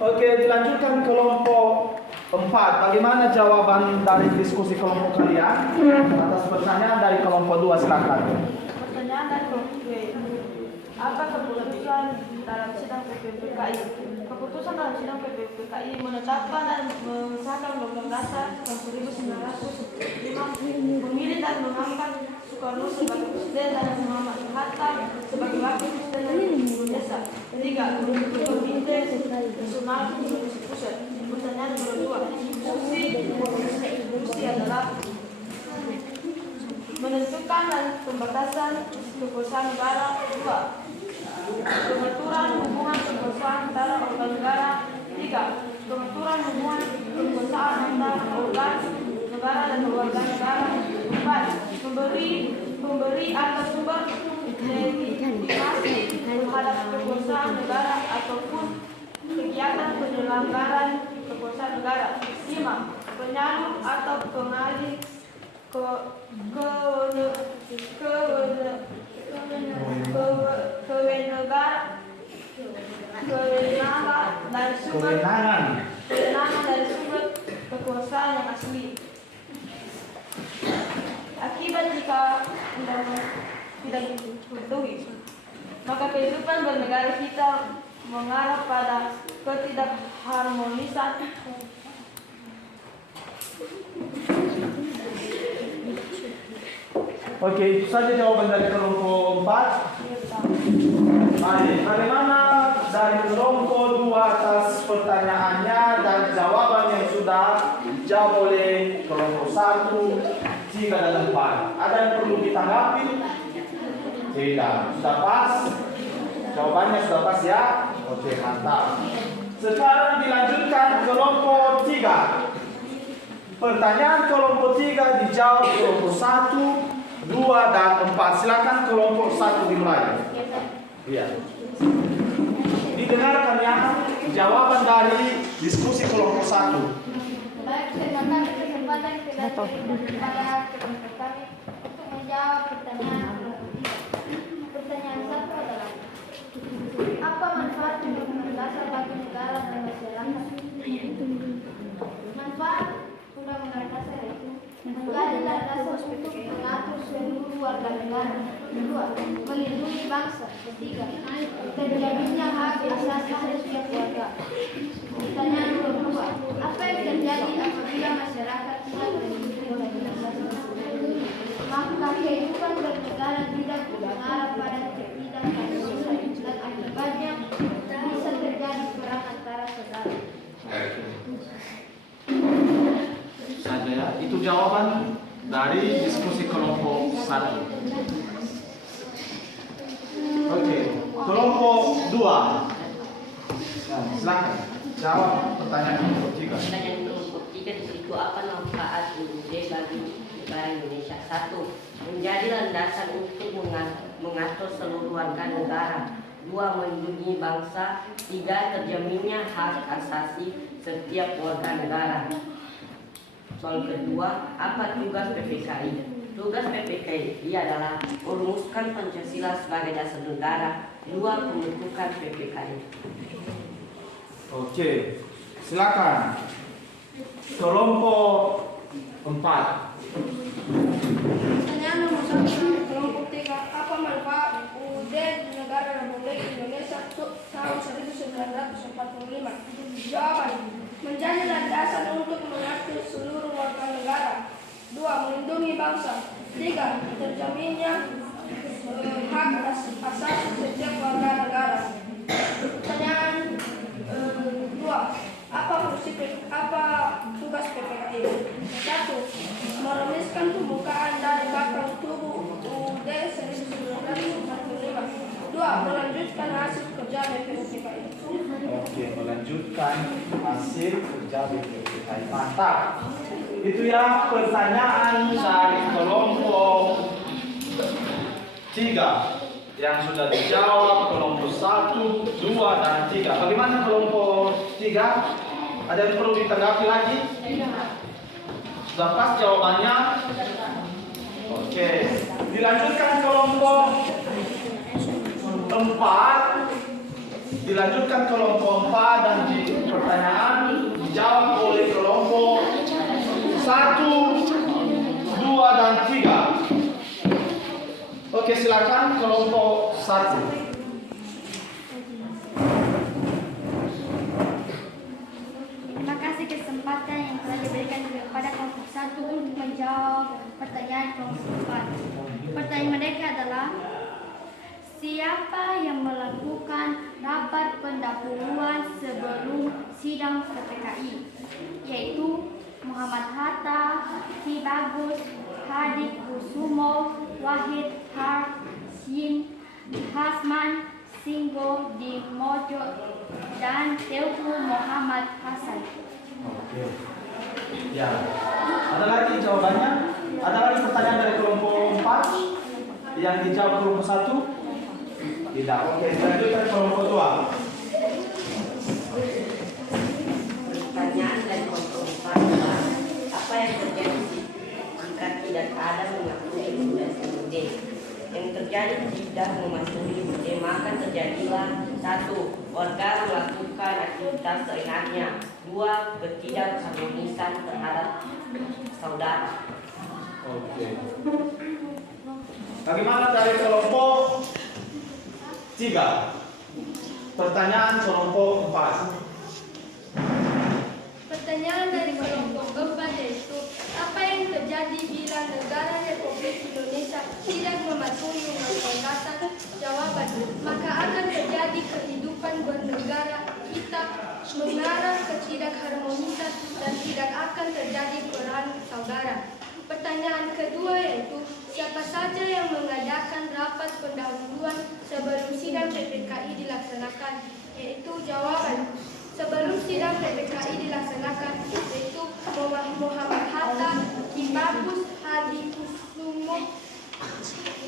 Oke, dilanjutkan kelompok 4. Bagaimana jawaban dari diskusi kelompok kalian atas pertanyaan dari kelompok 2? Silakan. Pertanyaan dari kelompok B. Apa keputusan dalam sidang PPKI? Keputusan dalam sidang PPKI menetapkan dan mengesahkan Undang-Undang Dasar 1945, memilih dan mengangkat Soekarno sebagai Presiden dan Muhammad Hatta sebagai Wakil Presiden Republik Indonesia. 3. Membentuk Komite Nasional Indonesia Pusat. Pertanyaan nomor 2. Fungsi konstitusi adalah menentukan dan pembatasan kekuasaan negara. 2. Pengaturan hubungan kekuasaan antara organ negara. 3. Pengaturan hubungan kekuasaan antara organ negara dan organ negara. 4. Memberi atau sumber legitimasi terhadap kekuasaan negara ataupun kegiatan penyelenggaraan kekuasaan negara. 5. Penyalur atau pengalih kewenangan dari sumber kekuasaan yang asli. Akibat jika undang-undang tidak dipatuhi, maka kehidupan bernegara kita mengarah pada ketidakharmonisan. Oke, itu saja jawaban dari kelompok 4. Baik, bagaimana dari kelompok 2 atas pertanyaannya dan jawaban yang sudah dijawab oleh kelompok 1, 3, dan 4? Ada yang perlu ditanggapi? Tidak. Sudah pas? Jawabannya sudah pas ya? Oke, mantap. Sekarang dilanjutkan kelompok 3. Pertanyaan kelompok 3 dijawab kelompok 1, 2, dan 4. Silakan kelompok 1 dimulai. Iya. Didengarkan ya jawaban dari diskusi kelompok 1. Baik, terima kasih kesempatan kita kepada kelompok kami untuk menjawab pertanyaan. Pertanyaan 1 adalah apa manfaat Undang-Undang Dasar bagi negara dan masyarakat? Manfaat Undang-Undang Dasar itu menjadi landasan untuk mengatur seluruh warga negara. 2. Melindungi bangsa. 3. Terjadinya hak asasi setiap warga. Pertanyaan nomor 2. Apa yang terjadi apabila masyarakat tidak terlindungi oleh Undang-Undang Dasar? Maka kehidupan bernegara tidak mengarah pada ketidakharmonisan dan akibatnya bisa terjadi perang antara saudara. Saja ya, itu jawaban dari diskusi kelompok 1. Oke, kelompok 2. Nah, silakan jawab pertanyaan kelompok 3. Pertanyaan kelompok 3 itu apa manfaat UUD bagi negara Indonesia? 1. Menjadi landasan untuk mengatur seluruh warga negara. 2. Melindungi bangsa. 3. Terjaminnya hak asasi setiap warga negara. Soal kedua, apa tugas PPKI? Tugas PPKI adalah merumuskan Pancasila sebagai dasar negara. 2. Pembentukan PPKI. Oke, silakan. Kelompok 4. Pertanyaan nomor 1, kelompok 3. Apa manfaat UUD Negara Republik Indonesia tahun 1945? Jawaban: menjadi landasan untuk mengatur seluruh warga negara. 2. Melindungi bangsa. 3. Terjaminnya hak asasi setiap warga negara. Pertanyaan 2. Apa tugas PPKI? 1. Merumuskan pembukaan dari belakang tubuh UUD 1945. 2. Melanjutkan hasil kerja BPUPKI. Oke, melanjutkan hasil kerja BPUPKI. Mantap. Itu ya pertanyaan dari kelompok 3 yang sudah dijawab kelompok 1, 2, dan 3. Bagaimana kelompok 3? Ada yang perlu ditanggapi lagi? Sudah pas jawabannya? Oke. Dilanjutkan kelompok 4. Dilanjutkan kelompok 4 dan di pertanyaan dijawab oleh kelompok 1, 2, dan 3. Oke, silakan kelompok 1. Terima kasih kesempatan yang telah diberikan kepada kelompok 1 untuk menjawab pertanyaan kelompok 4. Pertanyaan mereka adalah, siapa yang melakukan rapat pendahuluan sebelum sidang PPKI? Yaitu Muhammad Hatta, Ki Bagus, Hadi Kusumo, Wahid Hashim, Hasman Singgo di Mojo, dan Teuku Muhammad Hasan. Oke. Ya. Ada lagi jawabannya? Ada lagi pertanyaan dari kelompok 4 yang dijawab kelompok 1? Tidak. Oke, lanjutkan kelompok 2. Pertanyaan dari kelompok 4, apa yang terjadi jika tidak ada mengakui UUD? Yang terjadi tidak mematuhi UUD, maka terjadilah 1. Warga melakukan aktivitas seenaknya. 2. Ketidakharmonisan terhadap saudara. Oke. Bagaimana dari kelompok 3? Pertanyaan kelompok 4. Pertanyaan dari kelompok 4 yaitu, apa yang terjadi bila negara Republik Indonesia tidak mematuhi Undang-Undang Dasar? Jawaban: maka akan terjadi kehidupan bernegara kita mengarah ke ketidakharmonisan dan tidak akan terjadi perang saudara. Pertanyaan kedua yaitu, siapa saja yang mengadakan rapat pendahuluan sebelum sidang PPKI dilaksanakan? Yaitu jawaban: sebelum sidang PPKI dilaksanakan, yaitu Muhammad Hatta, Ki Bagus, Hadi Kusumo,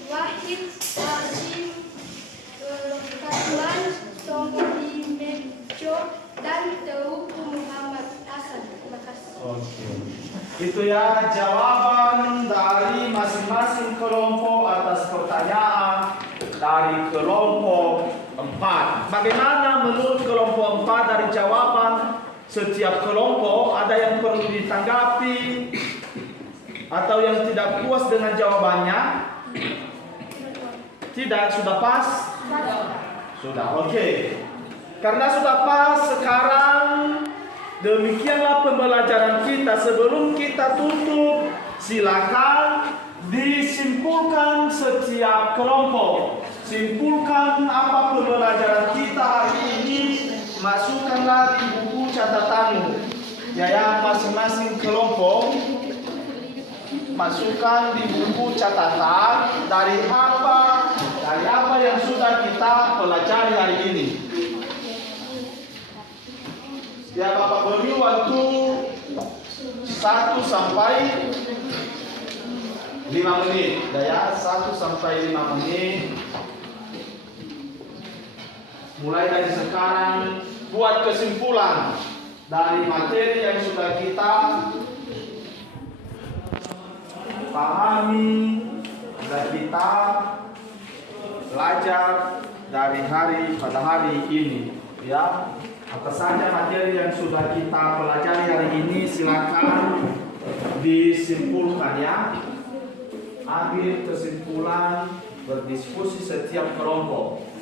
Wahid Hashim, Hasman Singgo di Mojo, dan Teuku Muhammad Hasan. Terima kasih. Oke. Itu ya jawaban dari masing-masing kelompok atas pertanyaan dari kelompok 4. Bagaimana menurut kelompok 4 dari jawaban setiap kelompok? Ada yang perlu ditanggapi atau yang tidak puas dengan jawabannya? Tidak, sudah pas? Sudah, oke. Karena sudah pas, sekarang demikianlah pembelajaran kita. Sebelum kita tutup, silakan disimpulkan setiap kelompok. Simpulkan apa pembelajaran kita hari ini. Masukkanlah di buku catatanmu. Ya, masing-masing kelompok masukkan di buku catatan dari apa yang sudah kita pelajari hari ini. Ya, Bapak beri waktu 1 sampai 5 menit. Ya, 1 sampai 5 menit. mulai dari sekarang buat kesimpulan dari materi yang sudah kita pahami dan kita belajar dari pada hari ini, ya. Apa saja materi yang sudah kita pelajari hari ini, silakan disimpulkan, ya. Ambil kesimpulan, berdiskusi setiap kelompok.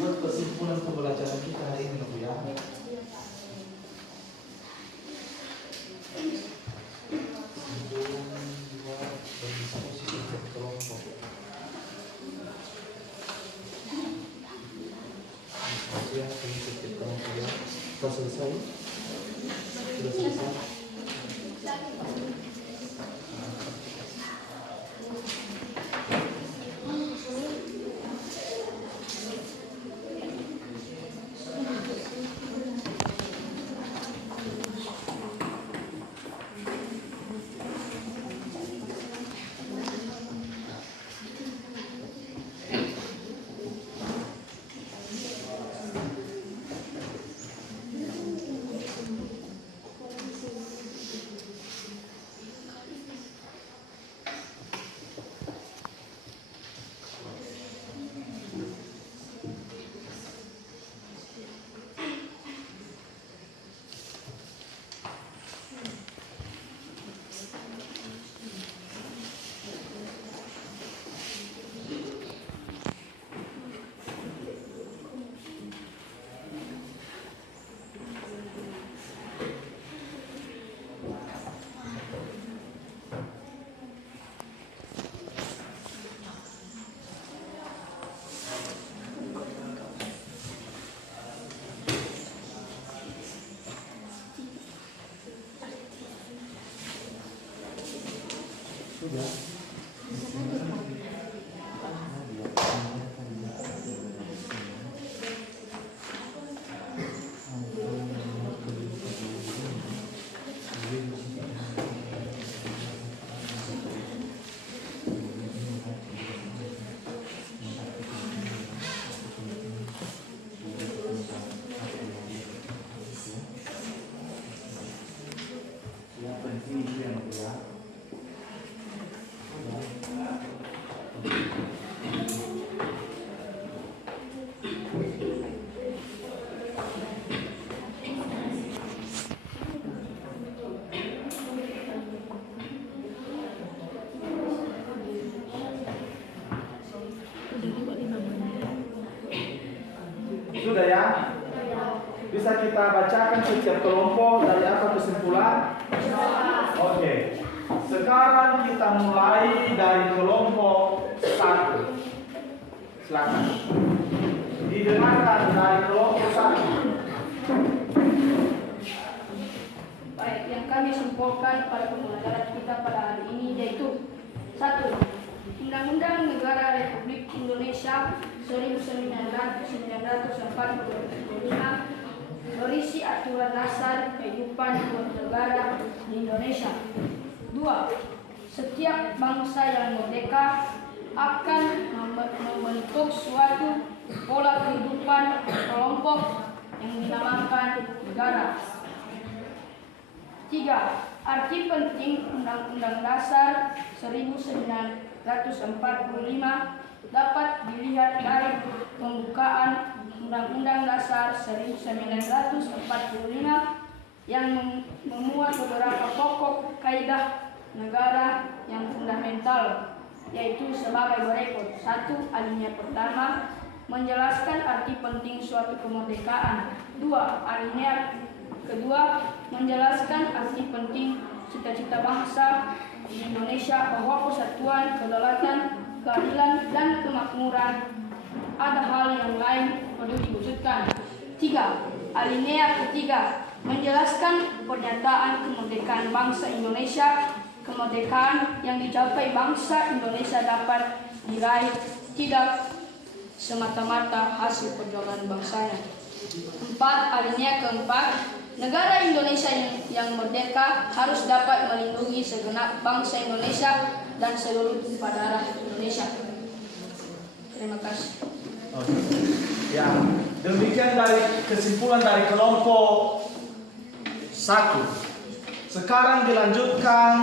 Buat kesimpulan pembelajaran kita hari ini, Bu, ya. Sudah selesai? Sudah selesai? Yang penting itu yang kedua. bacakan setiap kelompok dari apa kesimpulan? Oke. Sekarang kita mulai dari kelompok 1. Silakan. Didengarkan dari kelompok 1. Baik, yang kami simpulkan pada pembelajaran kita pada hari ini yaitu 1. Undang-Undang Negara Republik Indonesia 1945 berisi aturan dasar kehidupan bernegara di Indonesia. 2. Setiap bangsa yang merdeka akan membentuk suatu pola kehidupan kelompok yang dinamakan negara. 3. Arti penting Undang-Undang Dasar 1945 dapat dilihat dari pembukaan Undang-Undang Dasar 1945 yang memuat beberapa pokok kaidah negara yang fundamental, yaitu sebagai berikut. 1. Alinea pertama menjelaskan arti penting suatu kemerdekaan. 2. Alinea kedua menjelaskan arti penting cita-cita bangsa di Indonesia bahwa persatuan, kedaulatan, keadilan, dan kemakmuran ada hal yang lain perlu diwujudkan. 3. Alinea ketiga menjelaskan pernyataan kemerdekaan bangsa Indonesia. Kemerdekaan yang dicapai bangsa Indonesia dapat diraih tidak semata-mata hasil perjuangan bangsanya. 4. Alinea keempat, negara Indonesia yang merdeka harus dapat melindungi segenap bangsa Indonesia dan seluruh tumpah darah Indonesia. Terima kasih. Ya, demikian dari kesimpulan dari kelompok 1. Sekarang dilanjutkan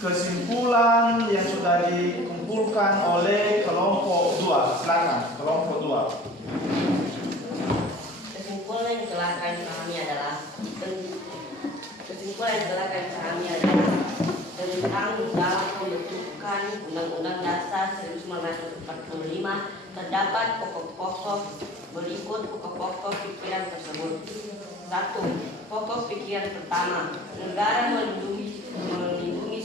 kesimpulan yang sudah dikumpulkan oleh kelompok 2. Silakan, kelompok 2. Kesimpulan yang telah kami pahami adalah tentang dalam pembentukan Undang-Undang Dasar 1945 terdapat pokok-pokok berikut pokok-pokok pikiran tersebut. 1. Pokok pikiran pertama, negara melindungi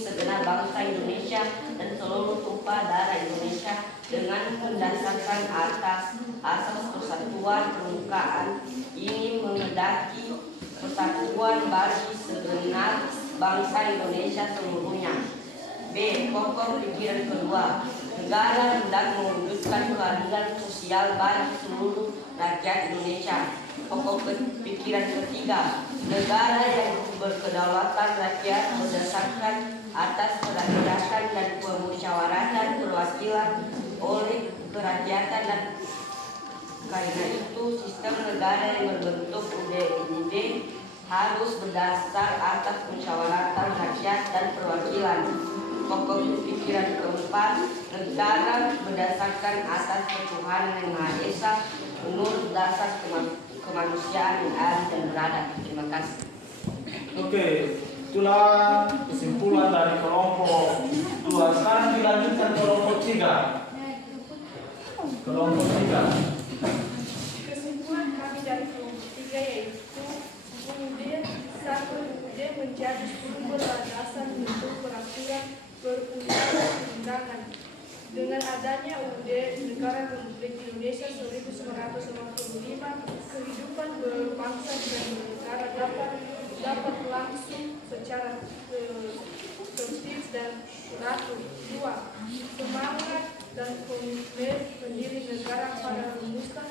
segenap bangsa Indonesia dan seluruh tumpah darah Indonesia dengan mendasarkan atas asas persatuan permukaan ini menghendaki persatuan bagi segenap bangsa Indonesia seluruhnya. B. Pokok pikiran kedua, negara hendak mewujudkan keadilan sosial bagi seluruh rakyat Indonesia. Pokok pikiran ketiga, negara yang berkedaulatan rakyat berdasarkan atas kerakyatan dan pemusyawaratan perwakilan oleh kerakyatan, dan karena itu sistem negara yang berbentuk UUD harus berdasar atas musyawaratan rakyat dan perwakilan. Pokok pikiran keempat, negara berdasarkan atas ketuhanan yang Maha Esa menurut dasar kemanusiaan yang adil dan beradab. Terima kasih. Oke, itulah kesimpulan dari kelompok 2. Sekarang dilanjutkan kelompok 3. Kelompok 3. Kesimpulan kami dari kelompok 3 yaitu UUD 1. UUD menjadi sumber landasan untuk peraturan perundang-undangan. Dengan adanya UUD Negara Republik Indonesia 1945, kehidupan berbangsa dan bernegara dapat berlangsung secara tertib dan teratur. 2. Semangat dan komitmen pendiri negara pada rumusan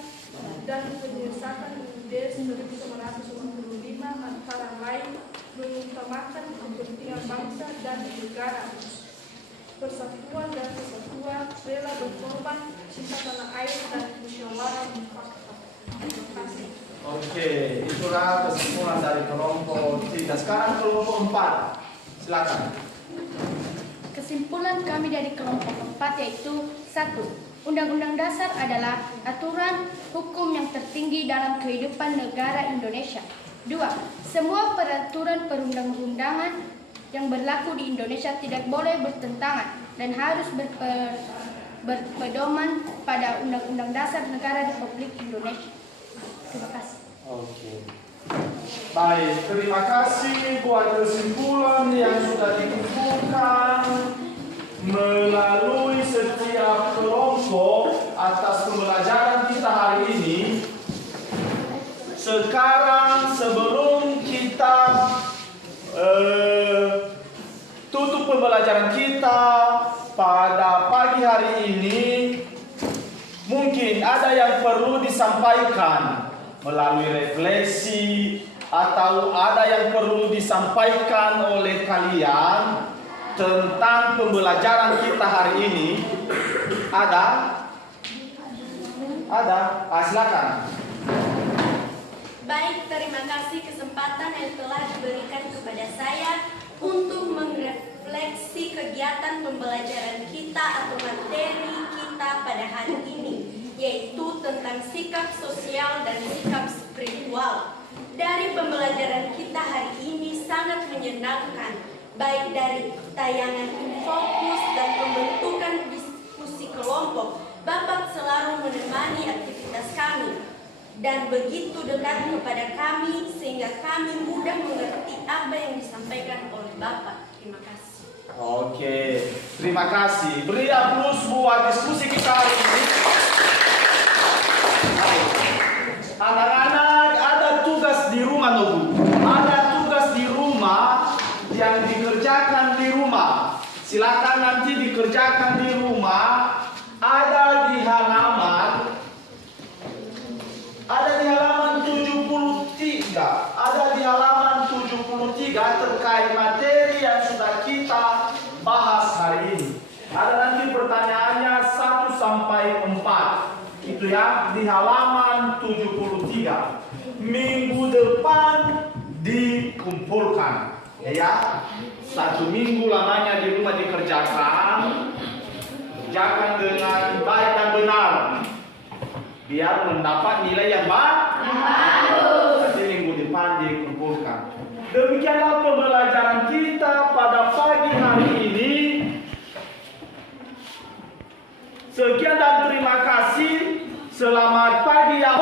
dan penyesakan UUD 1945 antara lain mengutamakan kepentingan bangsa dan negara, persatuan dan kesatuan, rela berkorban, cinta tanah air, dan musyawarah mufakat. Terima kasih. Oke, itulah kesimpulan dari kelompok 3. Sekarang kelompok 4. Silakan. Kesimpulan kami dari kelompok 4 yaitu 1. Undang-Undang Dasar adalah aturan hukum yang tertinggi dalam kehidupan negara Indonesia. 2. Semua peraturan perundang-undangan yang berlaku di Indonesia tidak boleh bertentangan dan harus berpedoman pada Undang-Undang Dasar Negara Republik Indonesia. Terima kasih. Oke. Baik, terima kasih buat kesimpulan yang sudah dikumpulkan melalui setiap kelompok atas pembelajaran kita hari ini. Sekarang sebelum kita tutup pembelajaran kita pada pagi hari ini, mungkin ada yang perlu disampaikan melalui refleksi atau ada yang perlu disampaikan oleh kalian tentang pembelajaran kita hari ini. Ada? Silakan. Baik, terima kasih kesempatan yang telah diberikan kepada saya untuk merefleksi kegiatan pembelajaran kita atau materi kita pada hari ini, yaitu tentang sikap sosial dan sikap spiritual. Dari pembelajaran kita hari ini sangat menyenangkan, baik dari tayangan Infokus dan pembentukan diskusi kelompok. Bapak selalu menemani aktivitas kami dan begitu dekat kepada kami sehingga kami mudah mengerti apa yang disampaikan oleh Bapak. Terima kasih. Oke, terima kasih. Beri aplaus buat diskusi kita hari ini. Anak-anak, ada tugas di rumah, Nobu. Ada tugas di rumah yang dikerjakan di rumah. Silakan nanti dikerjakan di rumah. Ada di halaman 73. Ada di halaman 73 terkait materi yang sudah kita bahas hari ini. Ada nanti pertanyaannya 1 sampai 4. Itu ya di halaman 73. Minggu depan dikumpulkan. Ya, 1 minggu lamanya di rumah dikerjakan. Kerjakan dengan baik dan benar, biar mendapat nilai yang bagus. Nanti minggu depan dikumpulkan. Demikianlah pembelajaran kita pada pagi hari ini. Sekian dan terima kasih. Selamat pagi ya.